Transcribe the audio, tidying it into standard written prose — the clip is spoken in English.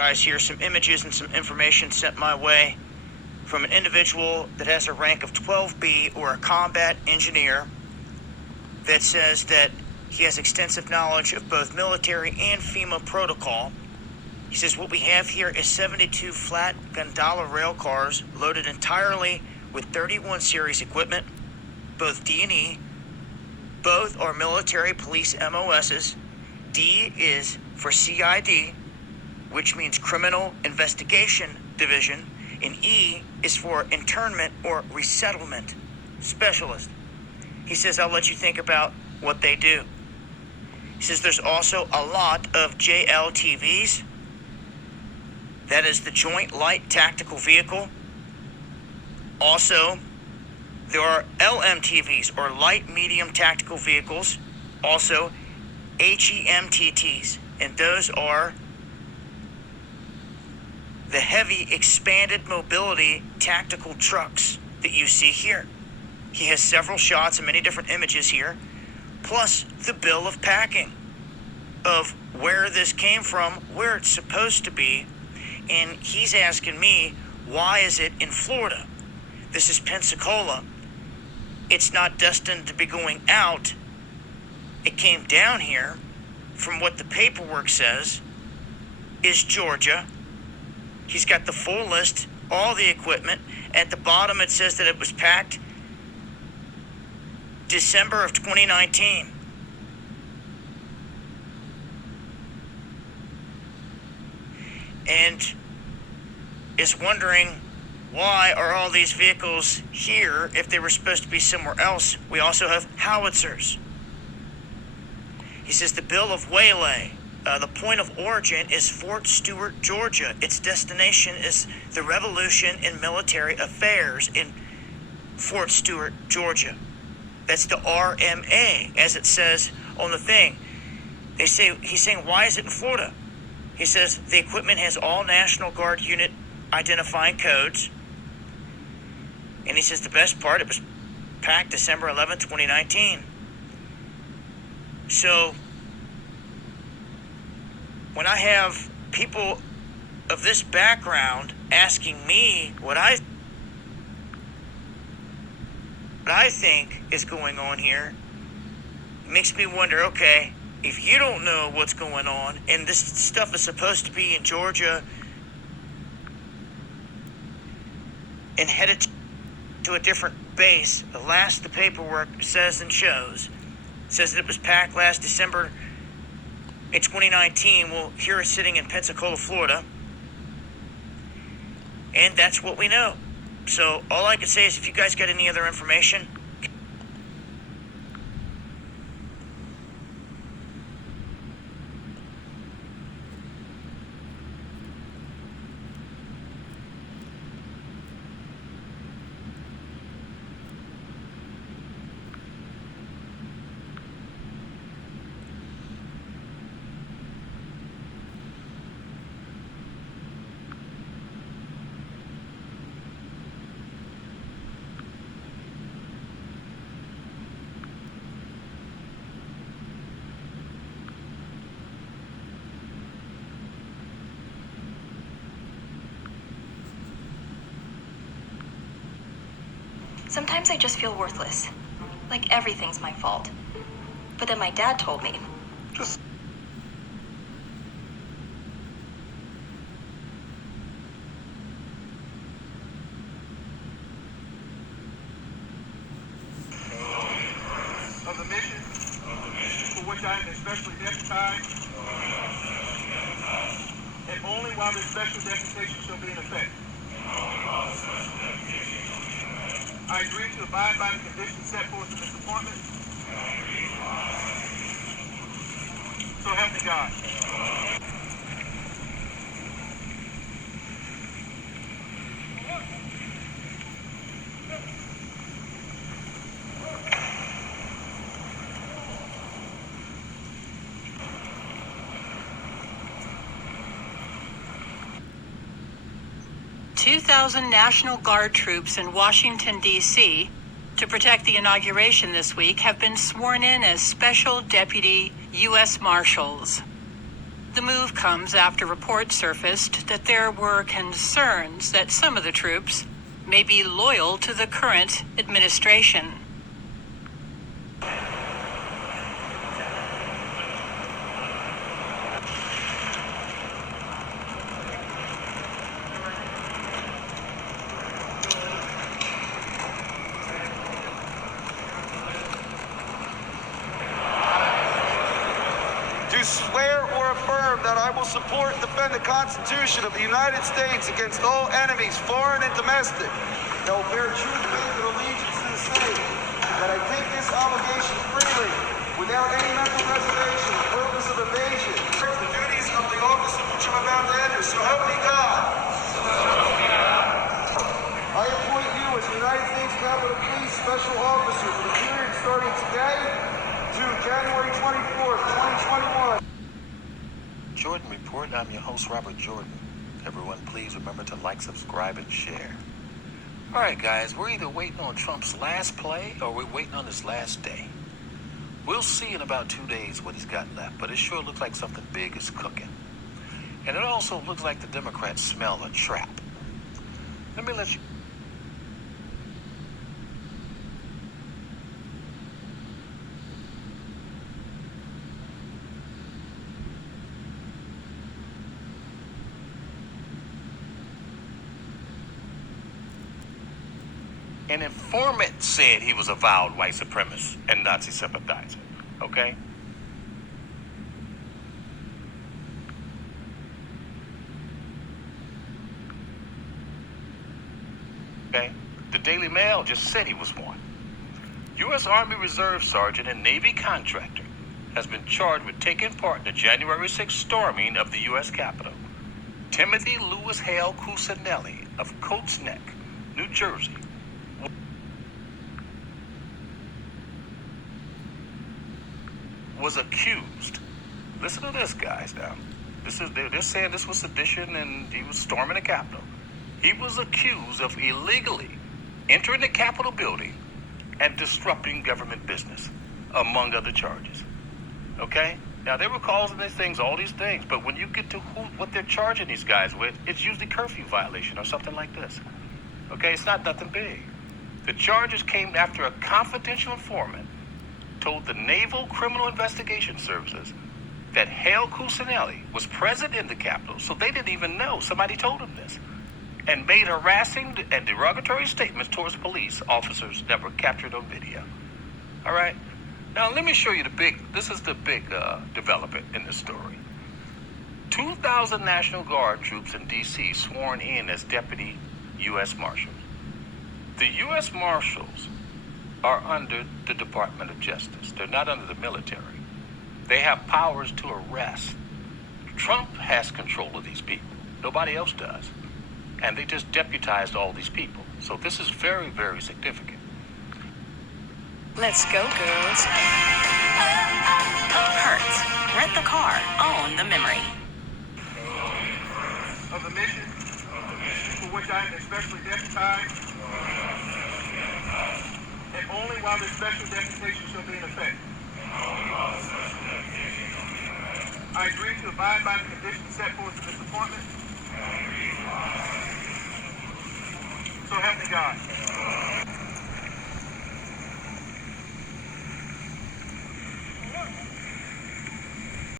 guys here some images and some information sent my way from an individual that has a rank of 12B or a combat engineer that says that he has extensive knowledge of both military and FEMA protocol. He says what we have here is 72 flat gondola rail cars loaded entirely with 31 series equipment, both D and E. Both are military police MOSs. D is for CID, which means Criminal Investigation Division, and E is for Internment or Resettlement Specialist. He says, I'll let you think about what they do. He says there's also a lot of JLTVs. That is the Joint Light Tactical Vehicle. Also, there are LMTVs, or Light Medium Tactical Vehicles. Also, HEMTTs, and those are the heavy expanded mobility tactical trucks that you see here. He has several shots and many different images here, plus the bill of packing of where this came from, where it's supposed to be, and he's asking me, why is it in Florida? This is Pensacola. It's not destined to be going out. It came down here, from what the paperwork says, is Georgia. He's got the full list, all the equipment. At the bottom it says that it was packed December of 2019. And is wondering, why are all these vehicles here if they were supposed to be somewhere else? We also have howitzers. He says the bill of waylay, the point of origin is Fort Stewart, Georgia. Its destination is the Revolution in Military Affairs in Fort Stewart, Georgia. That's the RMA, as it says on the thing. He's saying, why is it in Florida? He says the equipment has all National Guard unit identifying codes. And he says the best part, it was packed December 11, 2019. So when I have people of this background asking me what I think is going on here, it makes me wonder, okay, if you don't know what's going on, and this stuff is supposed to be in Georgia and headed to a different base, the paperwork says and shows, says that it was packed last December in 2019. Well, here it's sitting in Pensacola, Florida, and that's what we know. So all I can say is, if you guys got any other information, sometimes I just feel worthless. Like everything's my fault. But then my dad told me, just of the mission for which I am especially deputized, and only while this special deputation shall be in effect. I agree to abide by the conditions set forth in this appointment. So help me God. 2,000 National Guard troops in Washington, D.C., to protect the inauguration this week have been sworn in as Special Deputy U.S. Marshals. The move comes after reports surfaced that there were concerns that some of the troops may be loyal to the current administration. Do swear or affirm that I will support and defend the Constitution of the United States against all enemies, foreign and domestic. That I will bear true faith and allegiance to the same. That I take this obligation freely, without any mental reservation or purpose of evasion. The duties of the office of which I'm about to enter. So help me God. I appoint you as United States Capitol Police Special Officer for the period starting today to January 24th, 2021. Jordan Report, I'm your host, Robert Jordan. Everyone, please remember to like, subscribe, and share. All right, guys, we're either waiting on Trump's last play or we're waiting on his last day. We'll see in about 2 days what he's got left, but it sure looks like something big is cooking. And it also looks like the Democrats smell a trap. Let me let you... An informant said he was a vowed white supremacist and Nazi sympathizer, okay? Okay? The Daily Mail just said he was one. U.S. Army Reserve Sergeant and Navy contractor has been charged with taking part in the January 6th storming of the U.S. Capitol. Timothy Louis Hale Cusinelli of Coates Neck, New Jersey, was accused. Listen to this, guys. Now, they're saying this was sedition and he was storming the Capitol. He was accused of illegally entering the Capitol building and disrupting government business, among other charges. Okay? Now, they were causing these things, all these things, but when you get to what they're charging these guys with, it's usually curfew violation or something like this. Okay? It's not nothing big. The charges came after a confidential informant told the Naval Criminal Investigation Services that Hale Cusinelli was present in the Capitol, so they didn't even know. Somebody told them this, and made harassing and derogatory statements towards police officers that were captured on video. All right? Now, let me show you the big development in this story. 2,000 National Guard troops in D.C. sworn in as deputy U.S. Marshals. The U.S. Marshals are under the Department of Justice. They're not under the military. They have powers to arrest. Trump has control of these people. Nobody else does. And they just deputized all these people. So this is very, very significant. Let's go, girls. Hertz. Rent the car. Own the memory. Of the mission for which I am especially deputized, and only while this special deputation shall be in effect. I agree to abide by the conditions set forth in this appointment. So help me God.